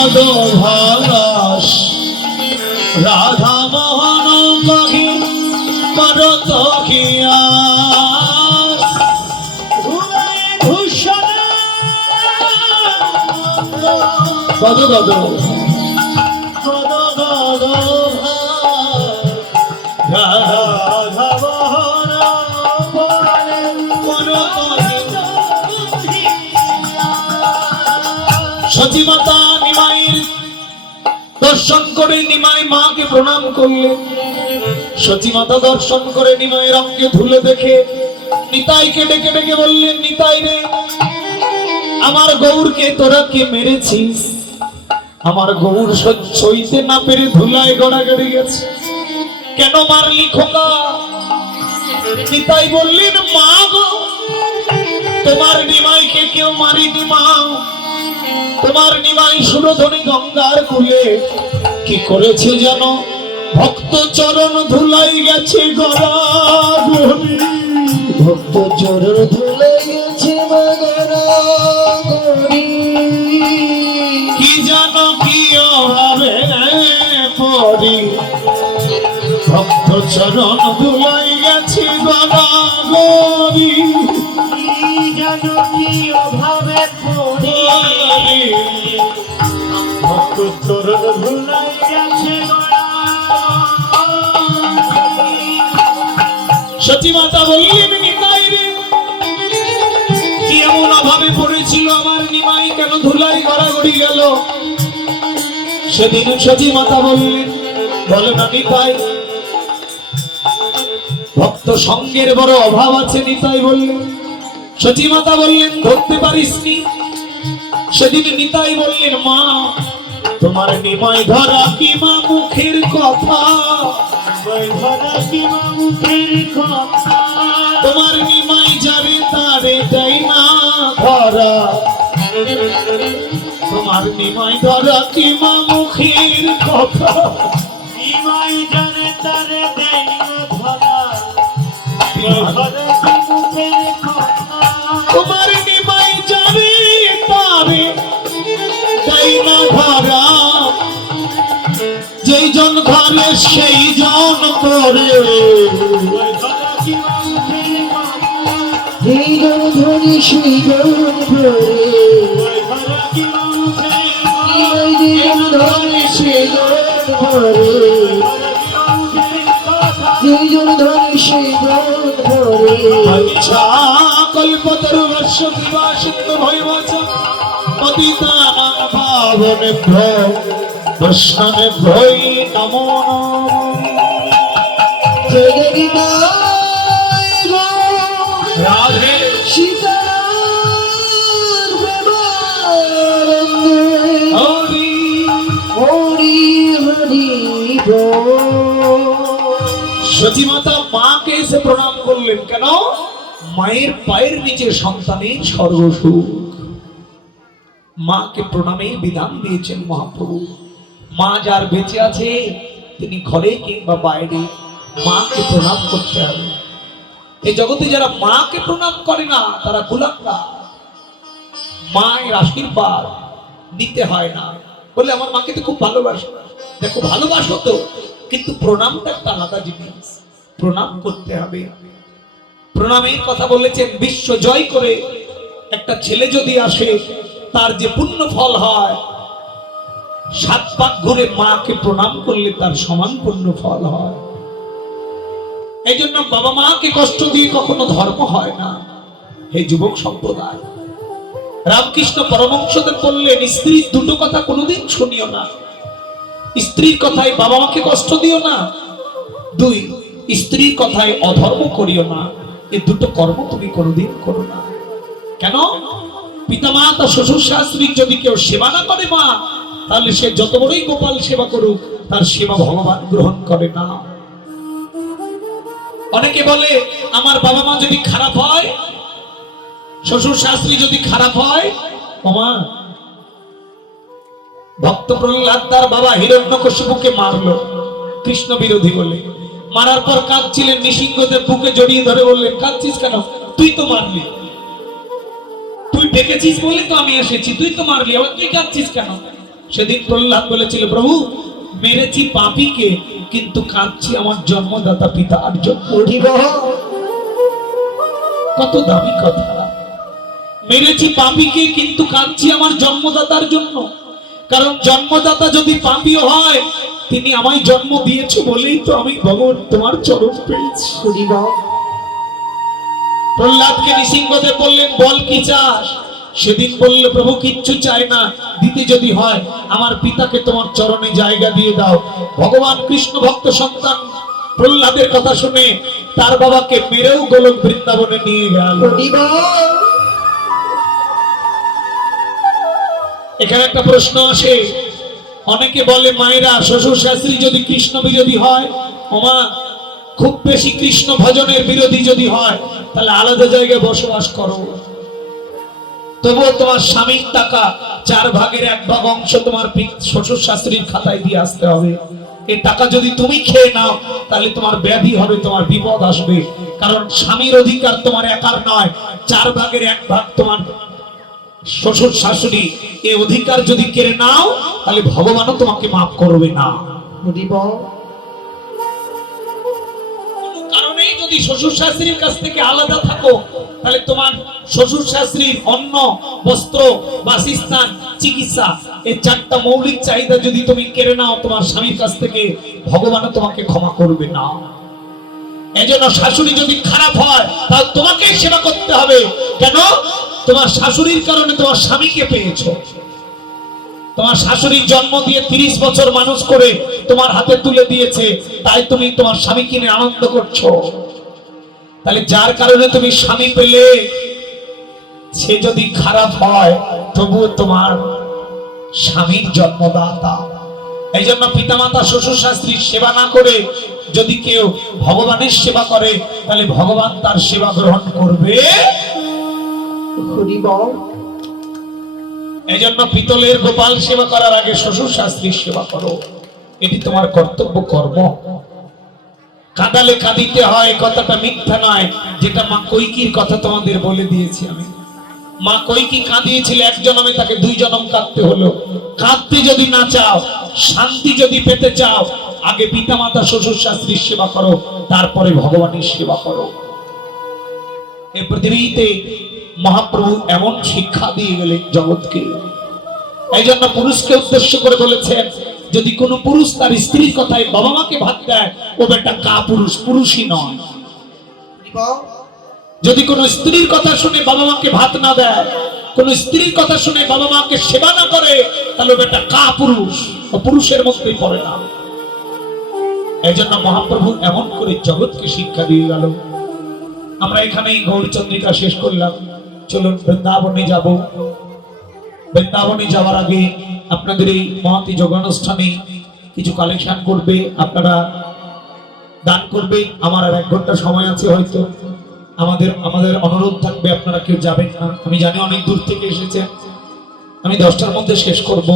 পদ ভাস রাধা মোহন কহি পরত পদ পদ সচিমাতা নিমাইয়ের দর্শন করে নিমাই মাকে প্রণাম করলেন। সচিমাতা দর্শন করে নিমাইয়ের অঙ্গে ধুলে দেখে নিতাইকে ডেকে ডেকে বললেন, নিতাই রে, আমার গৌরকে তোরা কে মেরেছিস? আমার গৌর সইতে না পেরে ধুলায় গড়াগড়ে গেছে, কেন মারলি খোকা? নিতাই বললেন, মা গো, তোমার নিমাইকে কেউ মারিনি মা। তোমার নিমাই সুরধনী গঙ্গার কূলে কি করেছে জানো? ভক্ত চরণ ধুলাই গেছে গড়াগড়ি, ভক্ত চরণ ধুলাই গেছে গড়াগড়ি। কি জানো কি হবে পরি, ভক্ত চরণ ধুলাই গেছে গড়াগড়ি। কি জানো কি অভাবে পরি, ভক্ত চরণ ধুলাই গেছে গড়াগড়ি। সচিমাতা বললেন, নিতাই রে, কি এমন অভাবে পড়েছিল আমার নিমাই, কেন ধুলাই গড়াগড়ি গেল? সেদিন সচিমাতা বললেন, বলে না নিতাই, ভক্ত সঙ্গের বড় অভাব আছে। নিতাই বললেন, সচিমাতা বললেন, ধরতে পারিসনি? সেদিন নিতাই বললেন, মা, তোমার নিমাই ধরা কি মা মুখের কথা? তোমার নিমাই যাবে তারে দেয় না ধরা, তোমার নিমাই ধরা কি মা মুখের কথা? নিমাই যাবে তারে দেয় না ধরা, তোমার নিমাই যাবে তারে দেয় না ধরা। যেই জন ঘরে সেই জন করে, যেই জন ধরে সেই জন করে, যেই জন ধরে সেই জন করে, যেই জন ধরে সেই জন করে। আচ্ছা কল্পতরু বর্ষ কৃপা সিন্ধু ভৈবচ পতিতানাং পাবনেভ্যো বৈষ্ণবেভ্যো নমো নমঃ। জয় নিতাই গৌর রাধে সীতারাম প্রেমানন্দে, হরি হরি হরি বল। সচিমাতা মাকে এসে প্রণাম করলেন, কেন? মায়ের পায়ের নিচে সন্তানের সর্বসুখ। মাকে প্রণামের বিধান দিয়েছেন মহাপ্রভু। মা যার বেঁচে আছে তিনি ঘরে কিংবা বাইরে মাকে প্রণাম করতে হবে। এই জগতে যারা মাকে প্রণাম করে না তারা কুলাঙ্গার। মায়ের আশীর্বাদ নিতে হয় না। বলে আমার মাকে তো খুব ভালোবাসো, দেখো ভালোবাসো তো, কিন্তু প্রণামটা একটা আলাদা জিনিস, প্রণাম করতে হবে। প্রণামের কথা বলেছেন, বিশ্ব জয় করে একটা ছেলে যদি আসে তার যে পুণ্য ফল হয়, 7 পাক ঘুরে মাকে প্রণাম করলে তার সমান পুণ্য ফল হয়। এই জন্য বাবা মাকে কষ্ট দিয়ে কখনো ধর্ম হয় না। হে যুবক সম্প্রদায়, রামকৃষ্ণ পরমহংসদেব বললেন, স্ত্রীর দুটো কথা কোনোদিন শুনিও না। স্ত্রীর কথায় বাবা মাকে কষ্ট দিও না, 2 স্ত্রীর কথায় অধর্ম করিও না। এই দুটো কর্ম তুমি কোনোদিন করো না। কেন? পিতামাতা শ্বশুর শাশুড়ির যদি কেউ সেবা না করে মা, তাহলে সে যত বড়ই গোপাল সেবা করুক তার সেবা ভগবান গ্রহণ করে না। অনেকে বলে আমার বাবা মা যদি খারাপ হয়, শ্বশুর শাশুড়ি যদি খারাপ হয়, ওমা ভক্ত প্রহ্লাদ তার বাবা হিরণ্যকশিপুকে মারলো কৃষ্ণ বিরোধী বলে। মারার পর কাঁদছিলেন, নৃসিংহদেব বুকে জড়িয়ে ধরে বললেন, কাঁদছিস কেন? তুই তো মারলি, তুই ডেকেছিস বলে তো আমি এসেছি, তুই তো মারলি, আবার তুই কাঁদছিস কেন? সেদিন প্রহ্লাদ বলেছিল, প্রভু মেরেছি পাপীকে কিন্তু কাঁদছি আমার জন্মদাতা পিতার জন্য। কত দামি কথা! মেরেছি পাপীকে কিন্তু কাঁদছি আমার জন্মদাতার জন্য। কারণ জন্মদাতা যদি পাপীও হয়, তিনি আমায় জন্ম দিয়েছো বলেই তো আমি ভগবান তোমার চরণ পেয়েছি। প্রহ্লাদকে নৃসিংহদেব বললেন, বল কি চাস? সেদিন বলল, প্রভু কিচ্ছু চাই না, দিতে যদি হয় আমার পিতাকে তোমার চরণে জায়গা দিয়ে দাও। ভগবান কৃষ্ণ ভক্ত সন্তান প্রহ্লাদের কথা শুনে তার বাবাকে মেরেও গোলক বৃন্দাবনে নিয়ে গেল। এখানে একটা প্রশ্ন আসে, অনেকে বলে মায়েরা শ্বশুর শাশুড়ি যদি কৃষ্ণ বিরোধী হয়, ওমা খুব বেশি কৃষ্ণ ভজনের বিরোধী যদি হয়, তাহলে আলাদা জায়গায় বসবাস করো। তবুও তোমার স্বামীর টাকা 4 ভাগের 1 ভাগ অংশ তোমার শ্বশুর শাশুড়ির খাতায় দিয়ে আসতে হবে। এই টাকা যদি তুমি খেয়ে নাও, তাহলে তোমার ব্যাধি হবে, তোমার বিপদ আসবে। কারণ স্বামীর অধিকার তোমার একার নয়, 4 ভাগের 1 ভাগ তোমার শ্বশুর শাশুড়ি। এই অধিকার যদি কেড়ে নাও, তাহলে ভগবানও তোমাকে মাফ করবে না। কারণে যদি শ্বশুর শাশুড়ির কাছ থেকে আলাদা থাকো, তাহলে তোমার শ্বশুর শাশুড়ির অন্ন, বস্ত্র, বাসস্থান, চিকিৎসা, এই 4টা মৌলিক চাহিদা যদি তুমি কেড়ে নাও তোমার স্বামীর কাছ থেকে, ভগবানও তোমাকে ক্ষমা করবে না। এজন্য শাশুড়ি যদি খারাপ হয়, তাহলে তোমাকে সেবা করতে হবে। কেন? তোমার শাশুড়ির কারণে তোমার স্বামীকে পেয়েছো। তোমার শাশুড়ি জন্ম দিয়ে 30 বছর মানুষ করে তোমার হাতে তুলে দিয়েছে, তাই তুমি তোমার স্বামীকে নিয়ে আনন্দ করছো। তাহলে যার কারণে তুমি স্বামী পেলে, সে যদি খারাপ হয়, তবুও তোমার স্বামীর জন্মদাতা। এই জন্য পিতামাতা শ্বশুর শাশুড়ির সেবা না করে যদি কেউ ভগবানের সেবা করে, তাহলে ভগবান তার সেবা গ্রহণ করবে। এই জন্য পিতলের গোপাল সেবা করার আগে শ্বশুর শাশুড়ির সেবা করো, এটি তোমার কর্তব্য কর্ম। কাঁদালে কাঁদিতে হয়, কথাটা মিথ্যা নয়। যেটা মা কৈকির কথা তোমাদের বলে দিয়েছি আমি। মা কৈকি কাঁদিয়েছিল 1 জন্মে, তাকে 2 জন্ম কাঁদতে হলো। কাঁদতে যদি না চাও, শান্তি যদি পেতে চাও, আগে পিতামাতা শ্বশুর শাশুড়ির সেবা করো, তারপরে ভগবানের সেবা করো। এই পৃথিবীতে মহাপ্রভু এমন শিক্ষা দিয়ে গেলেন জগৎকে। এই জন্য পুরুষকে উদ্দেশ্য করে বলেছেন, যদি কোনো পুরুষ তার স্ত্রীর কথায় বাবা মাকে ভাত দেয়, ও বেটা কা পুরুষ, পুরুষই নয়। যদি কোনো স্ত্রীর কথা শুনে বাবা মাকে ভাত না দেয়, কোন স্ত্রীর কথা শুনে বাবা মাকে সেবা না করে, তাহলে বেটা কা পুরুষ, ও পুরুষের মধ্যেই পড়ে না। এই জন্য মহাপ্রভু এমন করে জগৎকে শিক্ষা দিয়ে গেল। আমরা এখানেই গৌরচন্দ্রিকা শেষ করলাম। চলুন বৃন্দাবনে যাব। বৃন্দাবনে যাওয়ার আগে আপনাদের এই মহতি যোগানুষ্ঠানে কিছু কালেকশন করবে, আপনারা দান করবে। আমার আর 1 ঘন্টা সময় আছে, হয়তো আমাদের অনুরোধ থাকবে, আপনারা কেউ যাবেন না। আমি জানি অনেক দূর থেকে এসেছেন, আমি 10টার মধ্যে শেষ করব।